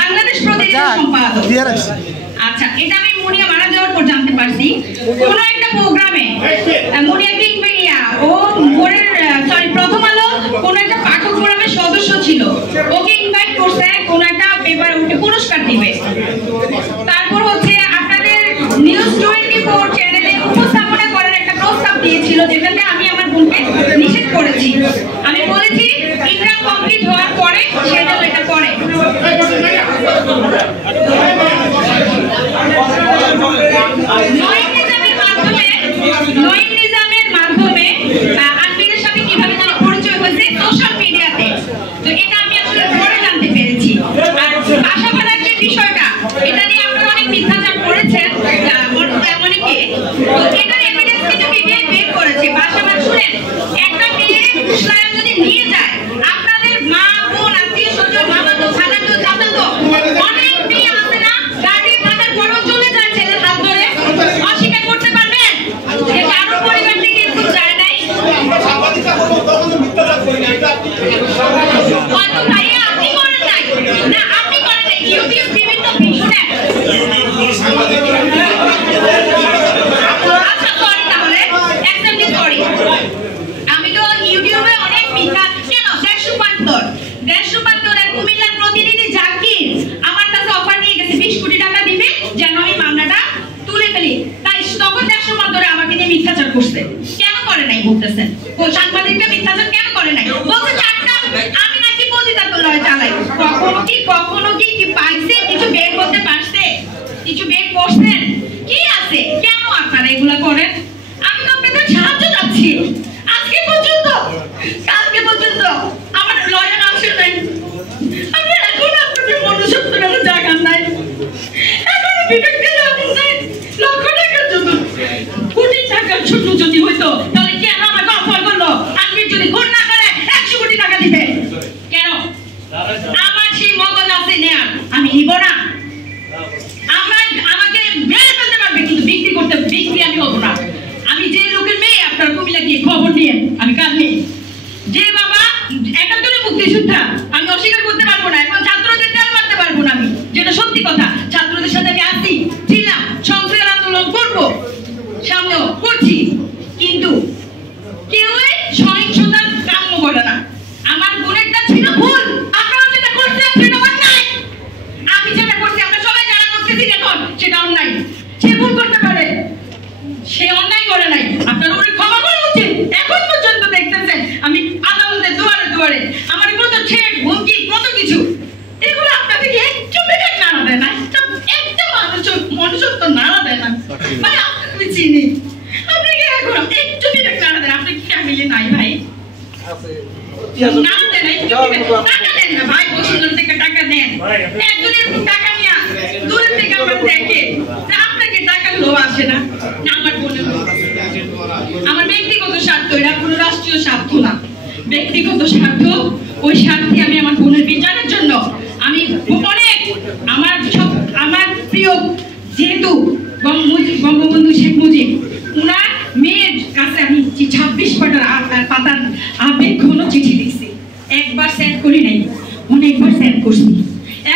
বাংলাদেশ প্রদেশ সম্পাদক। আচ্ছা, এটা আমি মুনিয়া মারা যাওয়ার পর জানতে পারছি। কোন একটা প্রোগ্রামে মুনিয়া কিংবেরিয়া ও প্রথম আলো কোন একটা পাঠক ফোরামের সদস্য ছিল, ওকে ইনভাইট করছে কোন একটা পেপার ওকে পুরস্কার দিবে। তারপর হচ্ছে আপনাদের নিউজ 24 চ্যানেলে উপস্থাপনা করার একটা প্রস্তাব দিয়েছিল, যেটাতে আমি আমার বোনকে নিষেধ করেছি। আমি বলেছি এক্সাম কমপ্লিট হওয়ার পরে সেটা এটা করে। নয়নিজামের মাধ্যমে আনবিরের সাথে কিভাবে তার পরিচয় হয়েছে সোশ্যাল মিডিয়াতে, তো এটা আমি আসলে পরে জানতে পেরেছি। আর বাসা ভাড়ার যে বিষয়টা, এটা নিয়ে আপনারা অনেক মিথ্যাচার করেছেন অনেকে, তো এটার এভিডেন্স কিন্তু বিবিআই বের করেছে। বাসা ভাড়া শুনেন, একটা মেয়ে মুসলাম যদি নিয়ে যায়, আপনাদের মা বোন আত্মীয় স্বজন মামাতো খালাতো চাচাতো অনেক মেয়ে আছে না, গাড়ি থাকার পরও চলে যায় ছেলের হাত ধরে, অস্বীকার করতে পারবেন যে কারো পরিবার থেকে এরকম যায় নাই? হয়তো ভাইয়া আপনি করেন নাই, না আপনি করেন নাই, ইউটিউব বিভিন্ন শুনেন। আচ্ছা সরি, তাহলে একদমই সরি। আমি তো ইউটিউবে অনেক মিথ্যা কেন দেশ রূপান্তরের কুমিল্লার প্রতিনিধি জাকির আমার কাছে অফার নিয়ে গেছে 20 কোটি টাকা দিবে যেন আমি মামলাটা তুলে ফেলি। তাই তখন দেশ রূপান্তরে আমাকে নিয়ে মিথ্যাচার করছে। কেন করে নাই বলতেছেন? ও সাংবাদিকটা মিথ্যাচার কেন করে নাই? বলতে চারটা আমি নাকি পতিতাত্ব লড়াই চালাই। কখনো কি পাইছে? কিছু বের করতে পারছে? কিছু বের করছেন? কি আছে? কেন আপনারা এগুলা করেন? আমি তো আপনাদের সাহায্য চাচ্ছি। আজকে পর্যন্ত কালকে পর্যন্ত আমার লয়ার আসে নাই। আমি এখন আপনাদের মনুষ্যত্বের জায়গা নাই, এখনো বিবেক দিয়ে আমি নাই। লক্ষ টাকার জন্য, কোটি টাকার জন্য যদি হইতো তাহলে কেন আমাকে অফার করলো? আমি যদি খুন না করে 100 কোটি টাকা দিবে কেন? আমার সেই মগজ আছে নেয়ার, আমি নিব না। আমাকে মেরে ফেলতে পারবে, কিন্তু বিক্রি আমি হবো না। আমি যে লোকের মেয়ে আপনার কুমিল্লা গিয়ে খবর নিয়ে আমি কাজ নেই, যে বাবা 71 মুক্তিযোদ্ধা, আমি অস্বীকার করতে পারবো না। এখন ছাত্রদের তেল মারতে পারবো না, আমি যেটা সত্যি কথা। ছাত্রদের সাথে আমি আসছি, ছিলাম, সংস্কার আন্দোলন করবো, সামনেও করছি, কিন্তু কেউ সহিংসতার কাম্য করে না। আমার বোনেরটা ছিল ভুল, আপনারা যেটা করছেন সেটা অন্যায়। আমি যেটা করছি আমরা সবাই যারা করতেছি এখন সেটা অন্যায়। সে ভুল করতে পারে, সে অন্যায় করে নাই, আপনার উপরে ক্ষমা করা উচিত। এখন পর্যন্ত দেখতেছেন আমি আদালতের দুয়ারে দুয়ারে আমার কত ছেড় হুমকি কত কিছু, এগুলো আপনাদেরকে একটু বেটার নাড়া দেয় না? একটা মানুষ তো নাড়া দেয় না ভাই, আপনাকে চিনি, আপনাকে এখন একটু বেটার নাড়া দেন। আপনার কি ফ্যামিলি নাই ভাই? নাড়া দেন, টাকা দেন না ভাই, বসুন্ধরা থেকে টাকা দেন। একজন এরকম টাকা নিয়ে দূরের থেকে আমার দেখে, আপনাকে টাকা লোভ আসে না? আমার বোনের আমার ব্যক্তিগত স্বার্থ, এটা কোনো রাষ্ট্রীয় স্বার্থ না, ব্যক্তিগত স্বার্থ। ওই স্বার্থে আমি আমার বোনের বিচারের জন্য আমি অনেক আমার প্রিয়, যেহেতু বঙ্গবন্ধু শেখ মুজিব, উনার মেয়ের কাছে আমি 26 পাতার আবেগ ঘন চিঠি লিখছি, একবার সেন্ড করি নাই, অনেকবার সেন্ড করছি।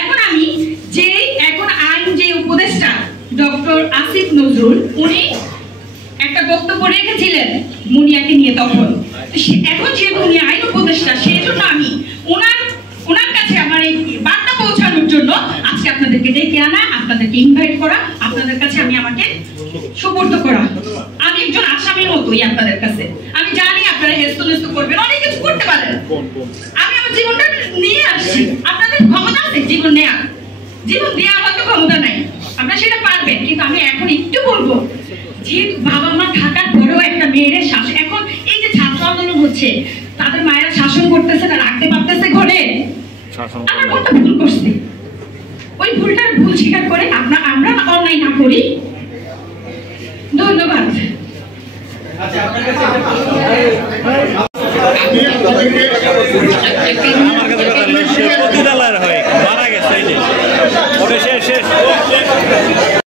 এখন আমি এখন আইন যে উপদেষ্টা ডক্টর আসিফ নজরুল, উনি একটা বক্তব্য রেখেছিলেন মুনিয়াকে নিয়ে, তখন এখন যেহেতু উনি আইন উপদেষ্টা, সেই জন্য আমি ওনার কাছে আমার এই বার্তা পৌঁছানোর জন্য আজকে আপনাদেরকে ডেকে আনা, আপনাদেরকে ইনভাইট করা, আপনাদের কাছে আমি আমাকে সুপর্দ করা। আমি একজন আসামির মতোই আপনাদের কাছে। আমি জানি আপনারা হেস্তনেস্ত করবেন, অনেক কিছু করতে পারেন। আমি আমার জীবনটা নিয়ে আসছি, আপনাদের ক্ষমতা আছে জীবন নেওয়ার, জীবন দেওয়া হয়তো ক্ষমতা নাই, আপনারা সেটা পারবেন। কিন্তু আমি এখন একটু বলবো, যেহেতু বাবা মা থাকার পরেও একটা মেয়ের শাসন, এখন এই যে ছাত্র আন্দোলন হচ্ছে, তাদের মায়েরা শাসন করতেছে না, রাখতে পারতেছে ঘরে। আমরা কোনটা ভুল করছি, ওই ভুলটার ভুল স্বীকার করে আমরা অন্যায় না করি। ধন্যবাদ। আচ্ছা, আপনার কাছে